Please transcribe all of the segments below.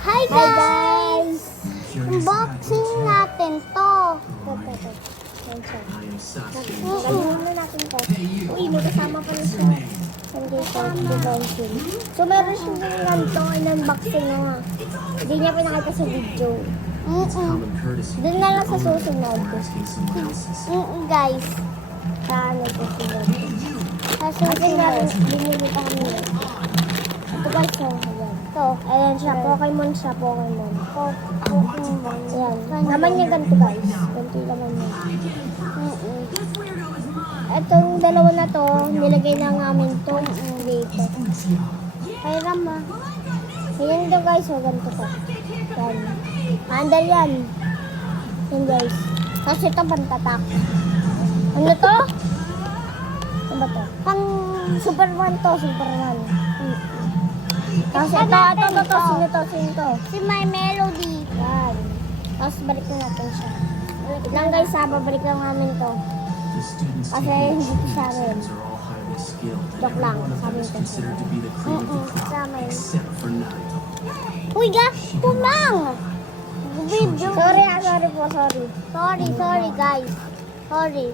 Hi guys! Unboxing natin to. Gawin na natin to. Uy, may kasama pa rin siya. Hindi ko unboxing. So meron siyang ganito, in-unboxing na nga. Hindi niya pinakita sa video. Doon na lang sa susunod. Guys. Sa ano susunod. Sa susunod, binili pa kami. Ito guys, ito, ayan siya, Pokemon siya, Pokemon. Ayan, naman niya ganito guys. Ganito yung naman niya. Itong dalawa na to, nilagay na namin itong dito. Kaya rama. Ayan ito guys, o ganito to. Yan. Handle yan. Yan guys. Tapos ito pantatak. Ano to? Ano ba to? Pang Superman to, Superman. Tapos ito, sino to? Si My Melody. Yan. Tapos balik na natin siya. Wait lang guys ha, babalik lang namin to. Kasi hindi ko sa amin. Joke lang, sabi ko. Kasama yun. Uy ga, kumang! Sorry guys. Sorry.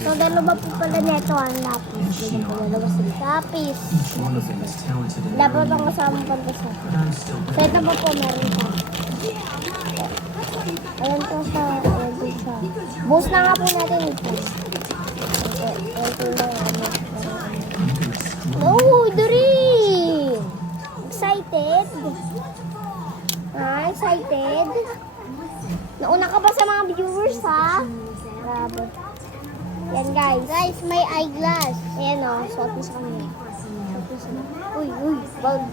So, dalawa po pala neto ang lapis. Lapis. Dapat ang kasamang pantasa. So, ito pa po meron pa. Ayan po sa, Boost na nga po natin ito. Oh, Dori! Excited? Excited? Nauna ka ba sa mga viewers, ha? Grabe. Yan guys. Guys, may eyeglass. Ayan o, suot mo sa kanya. Uy, bag.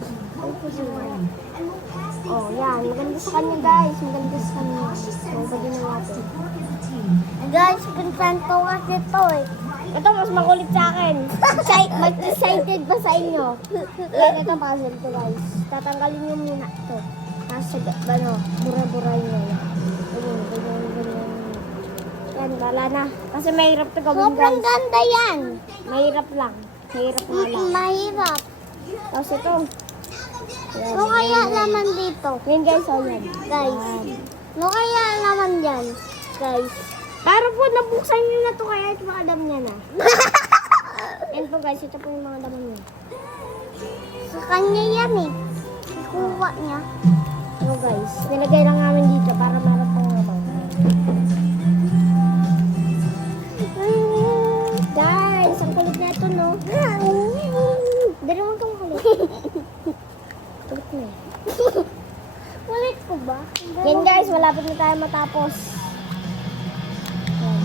Oh, yan. Maganda sa kanya guys. Maganda sa kanya. So, pwede na natin. Guys, pinsan ko kasi ito eh. Ito, mas makulit sa akin. Mag-excited ba sa inyo? Yan, ito puzzle to guys. Tatanggalin nyo muna ito. Tapos, bura-bura nyo. Ganyan. Yan, wala na. Kasi mahirap ito gawin guys. Sobrang ganda yan. Mahirap lang. Mahirap. Tapos ito. Yan, no kaya naman dito. Yan guys, yan. Guys. No kaya naman yan. Guys. Para po nabuksan nyo na ito kaya ito mga dam niya na. Yan po guys, ito po yung mga dam niya. Sa kanya yan eh. Ikuha niya. Ano guys, nilagay lang namin dito para meron pang mga dam. Guys, ang kulit na ito, no? Dari mo itong kulit. Kulit na. Kulit ko ba? Yan guys, malapit na tayo matapos. Yan.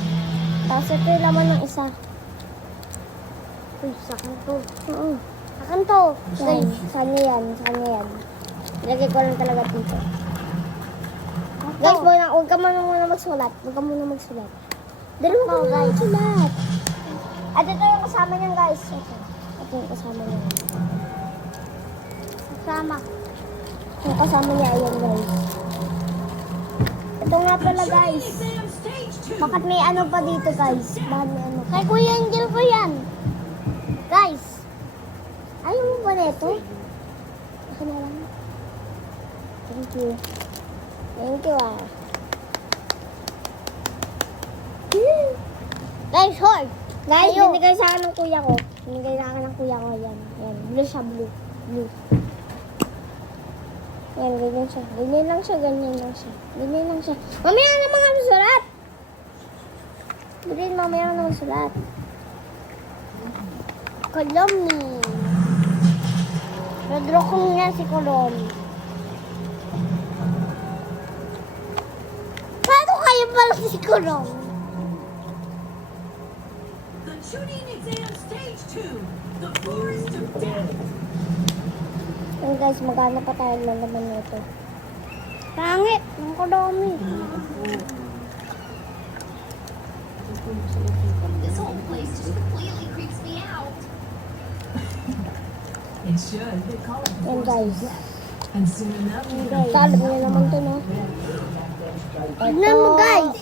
Tapos ito yung laman ng isa. Uy, sakan to. Sakan to. Guys, saan yan? Ilagay ko lang talaga dito. Guys, huwag ka muna magsulat. Dari mo ka guys. Sulat. At ito yung kasama niyan guys. Ito yung kasama niya. Yung kasama niya, ayan guys. Ito nga pala guys. Bakit may ano pa dito guys? Bakit may ano? Kay Kuya Angel ko yan. Guys. Ayaw mo ba nito? Ako na lang. Thank you ah. Guys, hold. Guys, binigay sa akin ng kuya ko. Yan. Blue siya, blue. Yan, ganyan siya. Ganyan lang siya. Mamaya na mga sulat. Mamaya na mga sulat. Kolomi. Radro ko nga si Kolomi. Paano kayo pala si Kolomi? Shooting exam stage 2, the forest of death. Yung guys, magana pa tayo ng laman nito. Pangit, ang Kolomi. This whole place just completely creeps me out. It should. They call it the Yan forest guys. of death. And soon enough, Yan guys. Talab nyo naman to, no? Tignan mo guys.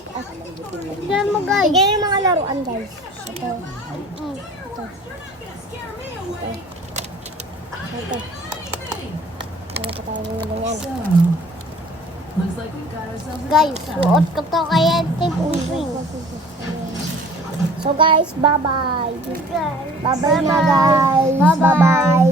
Tignan yung mga laruan guys. Ito. Yan. So, looks like we've got ourselves a Guys, showtime. suot ko to kaya Pusing. So guys, bye-bye. Bye-bye na guys. Bye-bye.